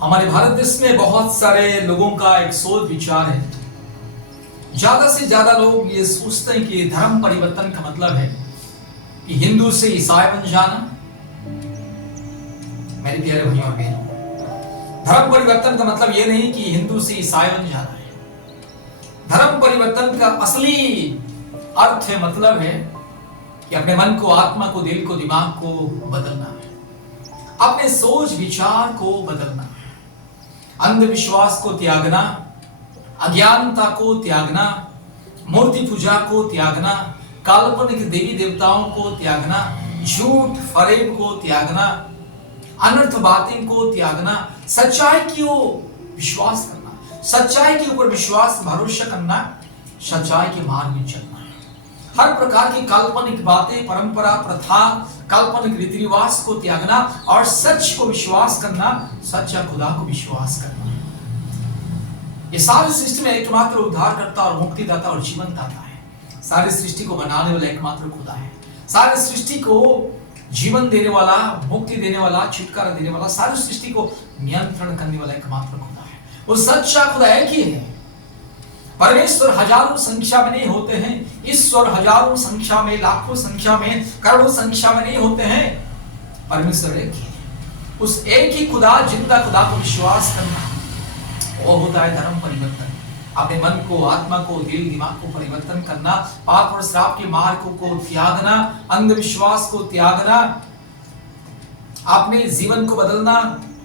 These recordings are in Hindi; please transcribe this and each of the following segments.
हमारे भारत देश में बहुत सारे लोगों का एक सोच विचार है। ज्यादा से ज्यादा लोग ये सोचते हैं कि धर्म परिवर्तन का मतलब है कि हिंदू से ईसाई बन जाना। मेरे प्यारे भाइयों और बहनों, धर्म परिवर्तन का मतलब ये नहीं कि हिंदू से ईसाई बन जाना है। धर्म परिवर्तन का असली अर्थ है, मतलब है कि अपने मन को, आत्मा को, दिल को, दिमाग को बदलना है, अपने सोच विचार को बदलना है, अंधविश्वास को त्यागना, अज्ञानता को त्यागना, मूर्ति पूजा को त्यागना, काल्पनिक देवी देवताओं को त्यागना, झूठ फरेब को त्यागना, अनर्थ बातें को त्यागना, सच्चाई की ओर विश्वास करना, सच्चाई के ऊपर विश्वास भरोसा करना, सच्चाई के मार्ग में चलना है। हर प्रकार की काल्पनिक बातें, परंपरा, प्रथा, काल्पनिक रीति रिवाज को त्यागना और सच को विश्वास करना, सच्चा खुदा को विश्वास करना। ये सारी सृष्टि में एकमात्र उद्धारकर्ता और मुक्तिदाता और जीवन दाता है। सारी सृष्टि को बनाने वाला एकमात्र खुदा है। सारी सृष्टि को जीवन देने वाला, मुक्ति देने वाला, छुटकारा देने वाला, सारी सृष्टि को नियंत्रण करने वाला एकमात्र खुदा है। वो सच्चा खुदा एक ही है। परमेश्वर हजारों संख्या में नहीं होते हैं, ईश्वर हजारों संख्या में, लाखों संख्या में, करोड़ों संख्या में नहीं होते हैं। परमेश्वर एक ही है। उस एक ही खुदा, जिंदा खुदा को विश्वास करना, वो होता है धर्म परिवर्तन। अपने मन को, आत्मा को, दिल दिमाग को परिवर्तन करना, पाप और श्राप के मार्ग को त्यागना, अंधविश्वास को त्यागना, अपने जीवन को बदलना,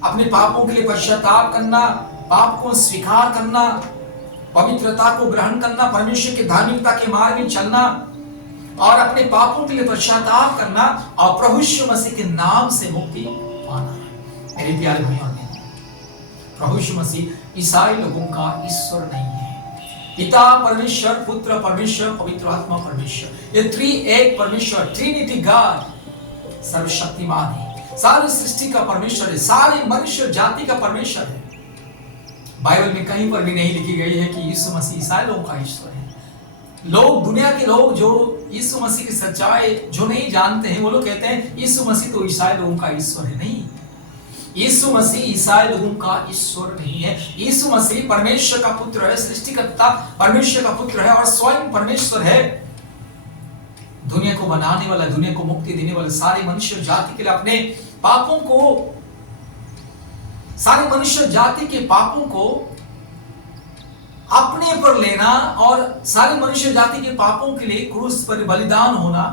अपने पापों के लिए पश्चाताप करना, पाप को स्वीकार करना, पवित्रता को ग्रहण करना, परमेश्वर की धार्मिकता के मार्ग में चलना और अपने पापों के लिए पश्चाताप करना और प्रभु यीशु मसीह के नाम से मुक्ति पाना है। मेरे प्यारे भाइयों और बहनों, प्रभु यीशु मसीह ईसाई लोगों का ईश्वर नहीं है। पिता परमेश्वर, पुत्र परमेश्वर, पवित्र आत्मा परमेश्वर, ये थ्री एक परमेश्वर, ट्रिनिटी गॉड सर्वशक्तिमान है। सारी सृष्टि का परमेश्वर है, सारी मनुष्य जाति का परमेश्वर है। बाइबल में कहीं पर भी नहीं लिखी गई है कि यीशु मसीह ईसाई लोगों का ईश्वर है। लोग, दुनिया के लोग जो यीशु मसीह की सच्चाई जो नहीं जानते हैं, वो लोग कहते हैं यीशु मसीह तो ईसाई लोगों का ईश्वर है। नहीं, यीशु मसीह ईसाई लोगों का ईश्वर नहीं है। यीशु मसीह परमेश्वर का पुत्र है, सृष्टिकर्ता परमेश्वर का पुत्र है और स्वयं परमेश्वर है। दुनिया को बनाने वाला, दुनिया को मुक्ति देने वाला, सारी मनुष्य जाति के लिए अपने पापों को, सारी मनुष्य जाति के पापों को अपने पर लेना और सारी मनुष्य जाति के पापों के लिए क्रूस पर बलिदान होना,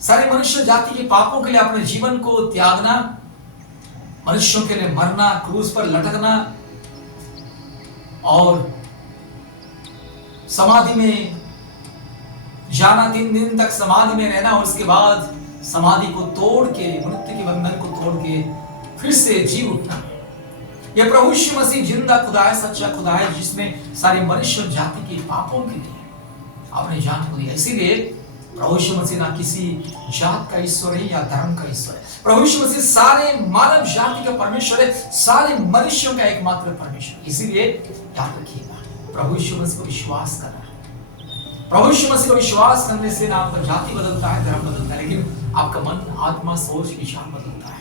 सारी मनुष्य जाति के पापों के लिए अपने जीवन को त्यागना, मनुष्यों के लिए मरना, क्रूस पर लटकना और समाधि में जाना, 3 दिन तक समाधि में रहना और उसके बाद समाधि को तोड़ के, मृत्यु के बंधन को तोड़ के फिर से जी उठना। यह प्रभु यीशु मसीह जिंदा खुदा है, सच्चा खुदा है, जिसने सारी मनुष्य जाति के पापों के लिए अपने जान को दिया। इसीलिए प्रभु यीशु मसीह ना किसी जात का ईश्वर है या धर्म का ईश्वर है। प्रभु यीशु मसीह सारे मानव जाति का परमेश्वर है, सारे मनुष्यों का एकमात्र परमेश्वर। इसीलिए याद रखिएगा, प्रभु यीशु मसीह को विश्वास करना। प्रभु यीशु मसीह को विश्वास करने से ना आपका जाति बदलता है, धर्म बदलता है, लेकिन आपका मन, आत्मा, सोच, विचार बदलता है।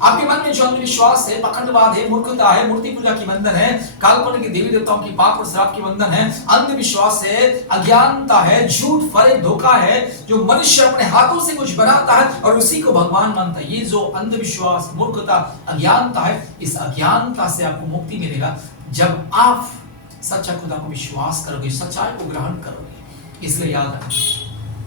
आपके मन में जो अंधविश्वास है, पखंडवाद है, मूर्खता है, मूर्ति पूजा की बंधन है, काल्पनिक देवी देवताओं की, पाप और श्राप की बंधन है, अंधविश्वास है, अज्ञानता है, झूठ फरेब धोखा है, जो मनुष्य अपने हाथों से कुछ बनाता है और उसी को भगवान मानता है, ये जो अंधविश्वास, मूर्खता, अज्ञानता है, इस अज्ञानता से आपको मुक्ति मिलेगा जब आप सच्चा खुदा को विश्वास करोगे, सच्चाई को ग्रहण करोगे। इसलिए याद रखना,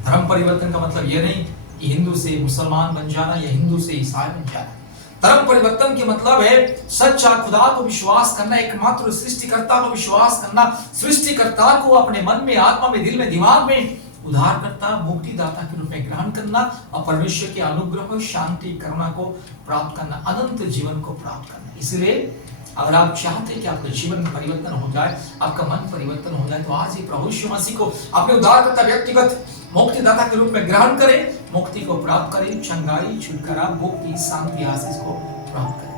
धर्म परिवर्तन का मतलब यह नहीं कि हिंदू से मुसलमान बन जाना या हिंदू से ईसाई बन जाना। धर्म परिवर्तन के मतलब है सच्चा खुदा को विश्वास करना, एकमात्र सृष्टिकर्ता को विश्वास करना, सृष्टिकर्ता को अपने मन में, आत्मा में, दिल में, दिमाग में उद्धारकर्ता, मुक्तिदाता के रूप में ग्रहण करना और परमेश्वर के अनुग्रह, शांति, करुणा को प्राप्त करना, अनंत जीवन को प्राप्त करना। इसलिए अगर आप चाहते हैं कि आपका जीवन में परिवर्तन हो जाए, आपका मन परिवर्तन हो जाए, तो आज ही प्रभु यीशु मसीह को अपने उद्धारकर्ता, व्यक्तिगत मुक्तिदाता के रूप में ग्रहण करें, मुक्ति को प्राप्त करें, चंगाई, छुटकारा, मुक्ति, शांति, आशीष को प्राप्त करें।